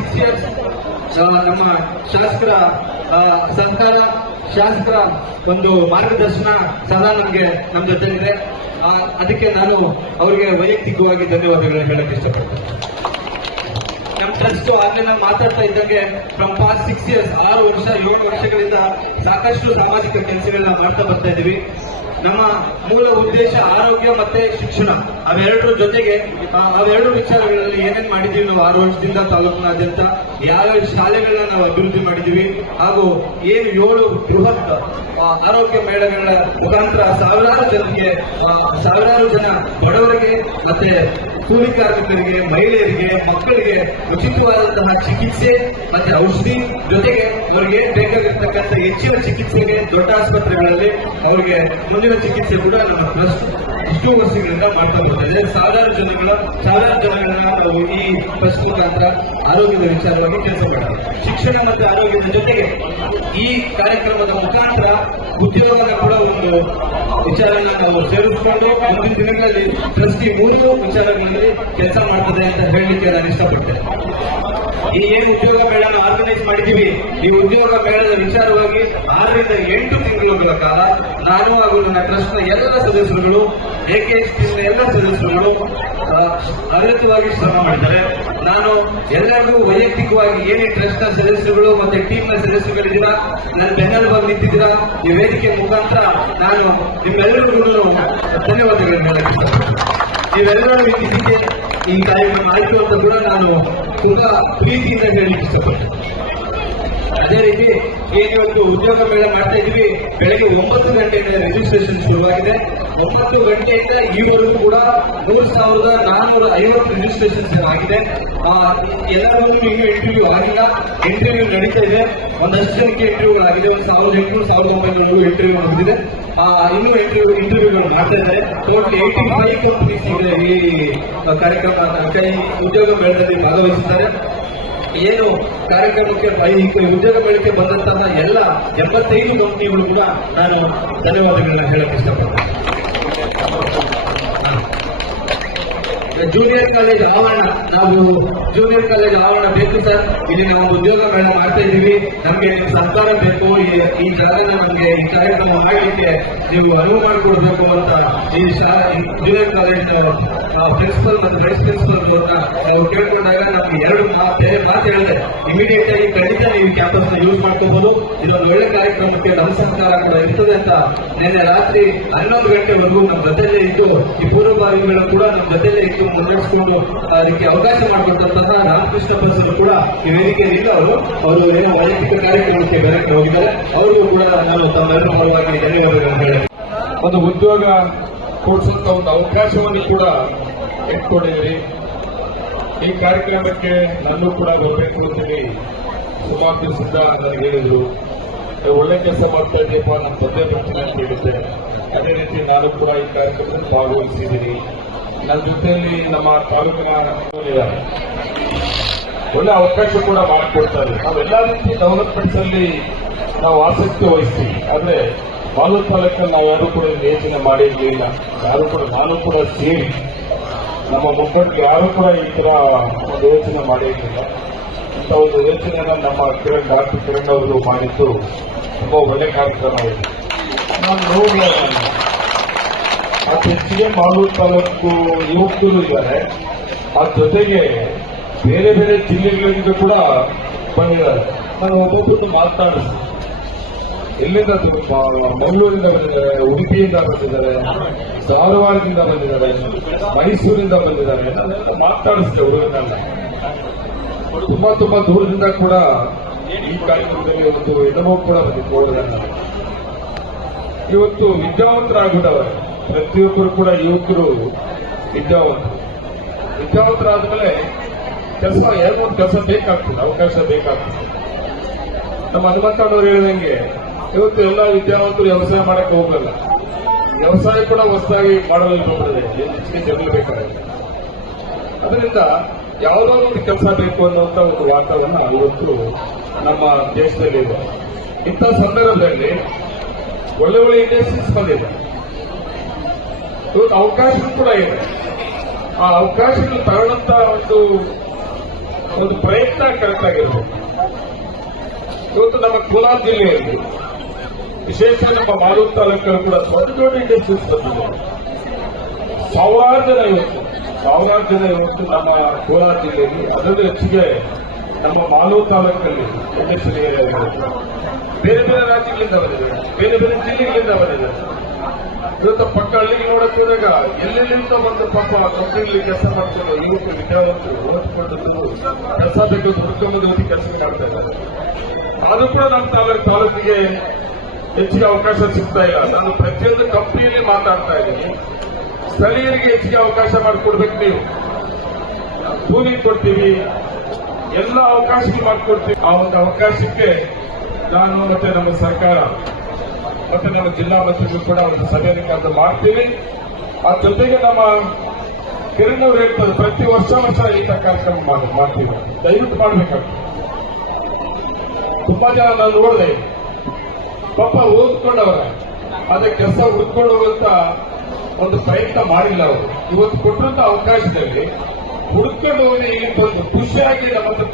6 years ನಮ್ಮ ಶಾಸಕರ ಸರ್ಕಾರ ಶಾಸಕರ ಒಂದು ಮಾರ್ಗದರ್ಶನ ಸದಾ ನಮಗೆ ನಮ್ಮ ಜೊತೆಲಿದೆ. ಅದಕ್ಕೆ ನಾನು ಅವರಿಗೆ ವೈಯಕ್ತಿಕವಾಗಿ ಧನ್ಯವಾದಗಳನ್ನು ಹೇಳಕ್ಕೆ ಇಷ್ಟಪಡ್ತೇನೆ. ನಮ್ಮ ಟ್ರಸ್ಟ್ ಆಗಲೇ ನಾನು ಮಾತಾಡ್ತಾ ಇದ್ದಂಗೆ ಫ್ರಮ್ ಪಾಸ್ಟ್ 6 years 6 ವರ್ಷ 7 ವರ್ಷಗಳಿಂದ ಸಾಕಷ್ಟು ಸಾಮಾಜಿಕ ಕೆಲಸಗಳನ್ನ ಮಾಡ್ತಾ ಬರ್ತಾ ಇದ್ದೀವಿ. ನಮ್ಮ ಮೂಲ ಉದ್ದೇಶ ಆರೋಗ್ಯ ಮತ್ತೆ ಶಿಕ್ಷಣ, ಅವೆರಡರ ಜೊತೆಗೆ ಅವೆರಡು ವಿಚಾರಗಳಲ್ಲಿ ಏನೇನ್ ಮಾಡಿದೀವಿ ನಾವು 6 ವರ್ಷದಿಂದ ತಾಲೂಕಿನಾದ್ಯಂತ ಯಾವ್ಯಾವ ಶಾಲೆಗಳನ್ನ ನಾವು ಅಭಿವೃದ್ಧಿ ಮಾಡಿದೀವಿ, ಹಾಗೂ ಏನು 7 ಬೃಹತ್ ಆರೋಗ್ಯ ಮೇಳಗಳ ಮುಖಾಂತರ ಸಾವಿರಾರು ಜನ ಬಡವರಿಗೆ ಮತ್ತೆ ಕೂಲಿ ಕಾರ್ಮಿಕರಿಗೆ, ಮಹಿಳೆಯರಿಗೆ, ಮಕ್ಕಳಿಗೆ ಉಚಿತವಾದಂತಹ ಚಿಕಿತ್ಸೆ ಮತ್ತೆ ಔಷಧಿ ಜೊತೆಗೆ ಅವರಿಗೆ ಬೇಕಾಗಿರ್ತಕ್ಕಂಥ ಹೆಚ್ಚಿನ ಚಿಕಿತ್ಸೆಗೆ ದೊಡ್ಡ ಆಸ್ಪತ್ರೆಗಳಲ್ಲಿ ಅವರಿಗೆ ಮುಂದಿನ ಚಿಕಿತ್ಸೆ ಕೂಡ ನಮ್ಮ ಟ್ರಸ್ಟ್ ಇಷ್ಟು ವರ್ಷಗಳಿಂದ ಮಾಡ್ತಾ ಬರ್ತಾ ಇದೆ. ಸಾವಿರಾರು ಜನಗಳನ್ನ ನಾವು ಈ ಟ್ರಸ್ಟ್ ಮುಖಾಂತರ ಆರೋಗ್ಯದ ವಿಚಾರವಾಗಿ ಕೆಲಸ ಮಾಡ್ತೀವಿ. ಶಿಕ್ಷಣ ಮತ್ತು ಆರೋಗ್ಯದ ಜೊತೆಗೆ ಈ ಕಾರ್ಯಕ್ರಮದ ಮುಖಾಂತರ ಉದ್ಯೋಗದ ಕೂಡ ಒಂದು ವಿಚಾರನ ನಾವು ಸೇರಿಸಿಕೊಂಡು ಮುಂದಿನ ದಿನಗಳಲ್ಲಿ ಟ್ರಸ್ಟ್ ಈ 3 ವಿಚಾರಗಳಲ್ಲಿ ಕೆಲಸ ಮಾಡ್ತದೆ ಅಂತ ಹೇಳಲಿಕ್ಕೆ ನಾನು ಇಷ್ಟಪಡ್ತೇನೆ. ಈ ಏನು ಉದ್ಯೋಗ ಮೇಳನ ಆರ್ಗನೈಸ್ ಮಾಡಿದ್ದೀವಿ, ಈ ಉದ್ಯೋಗ ಮೇಳದ ವಿಚಾರವಾಗಿ 6 ರಿಂದ 8 ತಿಂಗಳುಗಳ ಕಾಲ ನಾನು ಹಾಗೂ ನನ್ನ ಟ್ರಸ್ಟ್ ನ ಎಲ್ಲ ಸದಸ್ಯರುಗಳು, AKHP ಎಲ್ಲ ಸದಸ್ಯರುಗಳು ಅಗತ್ಯವಾಗಿ ಶ್ರಮ ಮಾಡಿದ್ದಾರೆ. ನಾನು ಎಲ್ಲರಿಗೂ ವೈಯಕ್ತಿಕವಾಗಿ ಏನೇ ಟ್ರಸ್ಟ್ ನ ಸದಸ್ಯರುಗಳು ಮತ್ತೆ ಟೀಮ್ ನ ಸದಸ್ಯರುಗಳಿದ್ದೀರಾ, ನನ್ನ ಬೆನ್ನೆಲುಬಾಗಿ ನಿಂತಿದ್ದೀರಾ, ಈ ವೇದಿಕೆ ಮುಖಾಂತರ ನಾನು ನಿಮ್ಮೆಲ್ಲರಿಗೂ ಧನ್ಯವಾದಗಳನ್ನು ಹೇಳಕ್ಕೆ ಇಷ್ಟಪಡ್ತೀನಿ. ನೀವೆಲ್ಲರೂ ಇದಕ್ಕೆ ಈ ಕಾರ್ಯಕ್ರಮ ಆಯ್ತು ಅಂತ ಕೂಡ ನಾನು ತುಂಬಾ ಪ್ರೀತಿಯಿಂದ ಹೇಳಲಿಕ್ಕೆ ಇಷ್ಟಪಡ್ತೀನಿ. ಅದೇ ರೀತಿ ಏನಿವತ್ತು ಉದ್ಯೋಗ ಮೇಳ ಮಾಡ್ತಾ ಇದೀವಿ, ಬೆಳಗ್ಗೆ 9 ಗಂಟೆಯಿಂದ ರಿಜಿಸ್ಟ್ರೇಷನ್ ಶುರುವಾಗಿದೆ. 9 ಗಂಟೆಯಿಂದ ಈವರೆಗೂ ಕೂಡ 3,450 ರಿಜಿಸ್ಟ್ರೇಷನ್ ಆಗಿದೆ. ಎಲ್ಲರೂ ಇನ್ನೂ ಇಂಟರ್ವ್ಯೂ ಆಗಿಲ್ಲ, ಇಂಟರ್ವ್ಯೂ ನಡೀತಾ ಇದೆ. ಒಂದಷ್ಟು ಜನಕ್ಕೆ ಇಂಟರ್ವ್ಯೂಗಳಾಗಿದೆ, 1,800-1,900 ಇಂಟರ್ವ್ಯೂ ಮುಗಿದಿದೆ. ಇನ್ನೂ ಇಂಟರ್ವ್ಯೂಗಳು ಮಾಡ್ತಾ ಇದ್ದಾರೆ. ಟೋಟಲ್ 85 ಕಂಪನೀಸ್ ಇದೆ ಈ ಕಾರ್ಯಕ್ರಮ ಉದ್ಯೋಗ ಮೇಳದಲ್ಲಿ ಭಾಗವಹಿಸಿದ್ದಾರೆ. ಏನು ಕಾರ್ಯಕ್ರಮಕ್ಕೆ ಉದ್ಯೋಗ ಮೇಳಕ್ಕೆ ಬಂದಂತಹ ಎಲ್ಲ 85 ಕಂಪನಿಗಳು ಕೂಡ ನಾನು ಧನ್ಯವಾದಗಳನ್ನ ಹೇಳಕ್ಕೆ ಇಷ್ಟಪಡ್ತೇನೆ. ಜೂನಿಯರ್ ಕಾಲೇಜ್ ಆವರಣ, ನಾವು ಜೂನಿಯರ್ ಕಾಲೇಜ್ ಆವರಣ ಬೇಕು ಸರ್, ಇಲ್ಲಿ ನಾವು ಉದ್ಯೋಗ ಮೇಳ ಮಾಡ್ತಾ ಇದ್ದೀವಿ, ನಮಗೆ ನಿಮ್ಮ ಸರ್ಕಾರ ಬೇಕು, ಈ ಜಾಗನ ನಮಗೆ ಈ ಕಾರ್ಯಕ್ರಮ ಮಾಡಲಿಕ್ಕೆ ನೀವು ಅನುವು ಮಾಡಿಕೊಡ್ಬೇಕು ಅಂತ ಈ ಜೂನಿಯರ್ ಕಾಲೇಜ್ ಪ್ರಿನ್ಸಿಪಲ್ ಮತ್ತು ವೈಸ್ ಪ್ರಿನ್ಸಿಪಲ್ ನಾವು ಕೇಳ್ಕೊಂಡಾಗ ನಮ್ಗೆ 2 ಮಾತು ಹೇಳಿದೆ. ಇಮಿಡಿಯೇಟ್ ಆಗಿ ಖಂಡಿತ ನೀವು ಕ್ಯಾಂಪಸ್ ನ ಯೂಸ್ ಮಾಡ್ಕೋಬಹುದು, ಇದೊಂದು ಒಳ್ಳೆ ಕಾರ್ಯಕ್ರಮಕ್ಕೆ ನಮ್ಮ ಸರ್ಕಾರ ಕೂಡ ಇರ್ತದೆ ಅಂತ ನಿನ್ನೆ ರಾತ್ರಿ 11 ಗಂಟೆವರೆಗೂ ನಮ್ಮ ಜೊತೆಯಲ್ಲೇ ಇದ್ದು, ಈ ಪೂರ್ವಭಾವಿಗಳು ಕೂಡ ನಮ್ಮ ಜೊತೆಯಲ್ಲೇ ಇದ್ದು ಮುನ್ನಡೆಸಿಕೊಂಡು ಅದಕ್ಕೆ ಅವಕಾಶ ಮಾಡಿಕೊಟ್ಟಂತಹ ರಾಮಕೃಷ್ಣ ಬಸ್ಸರು ಕೂಡ ಈ ವೇದಿಕೆಯಲ್ಲಿ ಇಲ್ಲ. ಅವರು ಏನೋ ವೈಯಕ್ತಿಕ ಕಾರ್ಯಕ್ರಮಕ್ಕೆ ಬೆರಕ್ಕೆ ಹೋಗಿದ್ದಾರೆ. ಅವರಿಗೂ ಕೂಡ ನಾನು ತಮ್ಮೆಲ್ಲರ ಪರವಾಗಿ ಧನ್ಯವಾದಗಳನ್ನು ಹೇಳಿ ಒಂದು ಉದ್ಯೋಗ ಕೊಡಿಸುವಂತ ಒಂದು ಅವಕಾಶವನ್ನು ಕೂಡ ಇಟ್ಕೊಂಡಿದ್ದೀರಿ. ಈ ಕಾರ್ಯಕ್ರಮಕ್ಕೆ ನಾನು ಕೂಡ ಬರಬೇಕು ಅಂತೇಳಿ ಸುಮಾರು ದಿವಸದಿಂದ ನನಗೆ ಹೇಳಿದ್ರು. ಒಳ್ಳೆ ಕೆಲಸ ಮಾಡ್ತಾ ಇದ್ದೀಯಪ್ಪ, ನಮ್ಮ ತಂದೆ ಬರ್ತೀನಿ ಅಂತ ಹೇಳಿದ್ದೆ. ಅದೇ ರೀತಿ ನಾನು ಕೂಡ ಈ ಕಾರ್ಯಕ್ರಮದಲ್ಲಿ ಭಾಗವಹಿಸಿದ್ದೀನಿ. ನನ್ನ ಜೊತೆಯಲ್ಲಿ ನಮ್ಮ ತಾಲೂಕಿನ ಇದ್ದಾರೆ, ಒಳ್ಳೆ ಅವಕಾಶ ಕೂಡ ಮಾಡಿಕೊಡ್ತಾರೆ. ನಾವೆಲ್ಲ ರೀತಿ ಡೆವಲಪ್ಮೆಂಟ್ಸ್ ಅಲ್ಲಿ ನಾವು ಆಸಕ್ತಿ ವಹಿಸ್ತೀವಿ. ಆದ್ರೆ ಬಾಲೂರು ತಾಲೂಕಲ್ಲಿ ನಾವು ಯಾರು ಕೂಡ ಯೋಚನೆ ಮಾಡಿರ್ಲಿಲ್ಲ. ಯಾರು ಕೂಡ, ನಾನು ಕೂಡ ಸೇರಿ ನಮ್ಮ ಮುಖಂಡರು ಯಾರು ಕೂಡ ಈ ತರ ಒಂದು ಯೋಚನೆ ಮಾಡಿರಲಿಲ್ಲ. ಇಂಥ ಒಂದು ಯೋಚನೆಯನ್ನ ನಮ್ಮ ಡಾಕ್ಟರ್ ಕಿರಣ್ ಅವರು ಮಾಡಿದ್ದು ತುಂಬಾ ಒಳ್ಳೆ ಕಾರ್ಯಕ್ರಮ ಇದೆ. ನಾನು ನೋಡಿದೆ, ಆ ಹೆಚ್ಚಿಗೆ ಬಾಲೂರು ತಾಲೂಕು ಯುವಕರು ಇದ್ದಾರೆ, ಆ ಜೊತೆಗೆ ಬೇರೆ ಬೇರೆ ಜಿಲ್ಲೆಗಳಿಂದ ಕೂಡ ಬಂದಿದ್ದಾರೆ. ನಾನು ಒಬ್ಬೊಬ್ಬರು ಮಾತನಾಡಿಸಿ, ಎಲ್ಲಿಂದ ಮಂಗಳೂರಿಂದ ಬಂದಿದ್ದಾರೆ, ಉಡುಪಿಯಿಂದ ಬಂದಿದ್ದಾರೆ, ಧಾರವಾಡದಿಂದ ಬಂದಿದ್ದಾರೆ, ಮೈಸೂರಿಂದ ಬಂದಿದ್ದಾರೆ. ನಾನೆಲ್ಲ ಮಾತನಾಡಿಸಿದೆ ಹುಡುಗರನ್ನೆಲ್ಲ. ತುಂಬಾ ದೂರದಿಂದ ಕೂಡ ಈ ಕಾರ್ಯಕ್ರಮದಲ್ಲಿ ಒಂದು ಎಡವೂ ಕೂಡ ಬಂದಿತ್ತು ನೋಡೋದನ್ನ. ಇವತ್ತು ವಿದ್ಯಾವಂತರಾಗಿದ್ದವರು ಪ್ರತಿಯೊಬ್ಬರು ಕೂಡ ಯುವಕರು ವಿದ್ಯಾವಂತರಾದ್ಮೇಲೆ ಕೆಲಸ ಏನೋ ಒಂದು ಕೆಲಸ ಬೇಕಾಗ್ತದೆ, ಅವಕಾಶ ಬೇಕಾಗ್ತದೆ. ನಮ್ಮ ಹನುಮಂತಣ್ಣವ್ರು ಹೇಳಿದಂಗೆ ಇವತ್ತು ಎಲ್ಲ ವಿದ್ಯಾವಂತರು ವ್ಯವಸಾಯ ಮಾಡಕ್ಕೆ ಹೋಗಲ್ಲ. ವ್ಯವಸಾಯ ಕೂಡ ಹೊಸದಾಗಿ ಮಾಡಲು ನೋಡಿದೆ, ಹೆಚ್ಚಿಗೆ ಜನರು ಬೇಕಾಗಿದೆ. ಅದರಿಂದ ಯಾವುದೋ ಒಂದು ಕೆಲಸ ಬೇಕು ಅನ್ನುವಂತ ಒಂದು ವಾತಾವರಣ ಇವತ್ತು ನಮ್ಮ ದೇಶದಲ್ಲಿ ಇದೆ. ಇಂಥ ಸಂದರ್ಭದಲ್ಲಿ ಒಳ್ಳೆ ಒಳ್ಳೆ ಇಂಡಸ್ಟ್ರೀಸ್ ಬಂದಿದೆ. ಇವತ್ತು ಅವಕಾಶ ಕೂಡ ಇದೆ. ಆ ಅವಕಾಶಗಳು ತಗೊಳ್ಳಂತ ಒಂದು ಪ್ರಯತ್ನ ಕರೆಕ್ಟ್ ಆಗಿರ್ಬೇಕು. ಇವತ್ತು ನಮ್ಮ ಕೋಲಾರ ಜಿಲ್ಲೆಯಲ್ಲಿ ವಿಶೇಷ ನಮ್ಮ ಮಾಲೂರು ತಾಲೂಕಲ್ಲಿ ಕೂಡ ದೊಡ್ಡ ದೊಡ್ಡ ಇಂಡಸ್ಟ್ರೀಸ್ ಬಂದಿದೆ. ಸಾವಿರಾರು ಜನ ಇವತ್ತು ನಮ್ಮ ಕೋಲಾರ ಜಿಲ್ಲೆಯಲ್ಲಿ, ಅದರಲ್ಲೂ ಹೆಚ್ಚಿಗೆ ನಮ್ಮ ಮಾಲೂರು ತಾಲೂಕಲ್ಲಿ ಇಂಡಸ್ಟ್ರಿ ಬೇರೆ ಬೇರೆ ರಾಜ್ಯಗಳಿಂದ ಬಂದಿದೆ, ಬೇರೆ ಬೇರೆ ಜಿಲ್ಲೆಗಳಿಂದ ಬಂದಿದೆ. ಇವತ್ತು ಪಕ್ಕ ಹಳ್ಳಿಗೆ ನೋಡಕ್ ಹೋದಾಗ ಎಲ್ಲೆಲ್ಲಿಂದ ಬಂದು ಪಾಪ ಕಂಪನಿಯಲ್ಲಿ ಕೆಲಸ ಮಾಡ್ತಾರೆ ಯುವಕರು, ವಿದ್ಯಾವಂತರು ಓದ್ಕೊಂಡು ಕೆಲಸ ಬೇಕು ಹುಡ್ಕೊಂಬಂದು ಕೆಲಸ ಮಾಡ್ತಾ ಇದ್ದಾರೆ. ಅದು ಕೂಡ ನಮ್ಮ ತಾಲೂಕಿಗೆ ಹೆಚ್ಚಿಗೆ ಅವಕಾಶ ಸಿಗ್ತಾ ಇಲ್ಲ. ನಾನು ಪ್ರತಿಯೊಂದು ಕಂಪನಿಯಲ್ಲಿ ಮಾತಾಡ್ತಾ ಇದ್ದೀನಿ, ಸ್ಥಳೀಯರಿಗೆ ಹೆಚ್ಚಿಗೆ ಅವಕಾಶ ಮಾಡಿಕೊಡ್ಬೇಕು. ನೀವು ಕೂಲಿ ಕೊಡ್ತೀವಿ, ಎಲ್ಲ ಅವಕಾಶಗಳು ಮಾಡಿಕೊಡ್ತೀವಿ. ಆ ಒಂದು ಅವಕಾಶಕ್ಕೆ ನಾನು ಮತ್ತೆ ನಮ್ಮ ಸರ್ಕಾರ ಮತ್ತೆ ನಮ್ಮ ಜಿಲ್ಲಾ ಮಂತ್ರಿಗಳು ಕೂಡ ಒಂದು ಸಭೆಯನ್ನು ಕರೆದು ಮಾಡ್ತೀವಿ. ಆ ಜೊತೆಗೆ ನಮ್ಮ ಕಿರಣ್ ಅವರು ಹೇಳ್ತಾರೆ, ಪ್ರತಿ ವರ್ಷ ಇಂಥ ಕಾರ್ಯಕ್ರಮ ಮಾಡ್ತೀವಿ, ದಯವಿಟ್ಟು ಮಾಡ್ಬೇಕಾಗ್ತದೆ. ತುಂಬಾ ಜನ ನಾನು ನೋಡಿದೆ, ಪಾಪ ಓದ್ಕೊಂಡವ್ರೆ, ಅದೇ ಕೆಲಸ ಹುಡ್ಕೊಂಡು ಹೋಗುವಂತ ಒಂದು ಪ್ರಯತ್ನ ಮಾಡಿಲ್ಲ ಅವರು. ಇವತ್ತು ಕೊಟ್ಟಿರುವಂತ ಅವಕಾಶದಲ್ಲಿ ಹುಡ್ಕೊಂಡು ಹೋಗಿ ಇಲ್ಲಿ ಬಂದು ಖುಷಿಯಾಗಿ ನಮ್ಮ ಹತ್ರ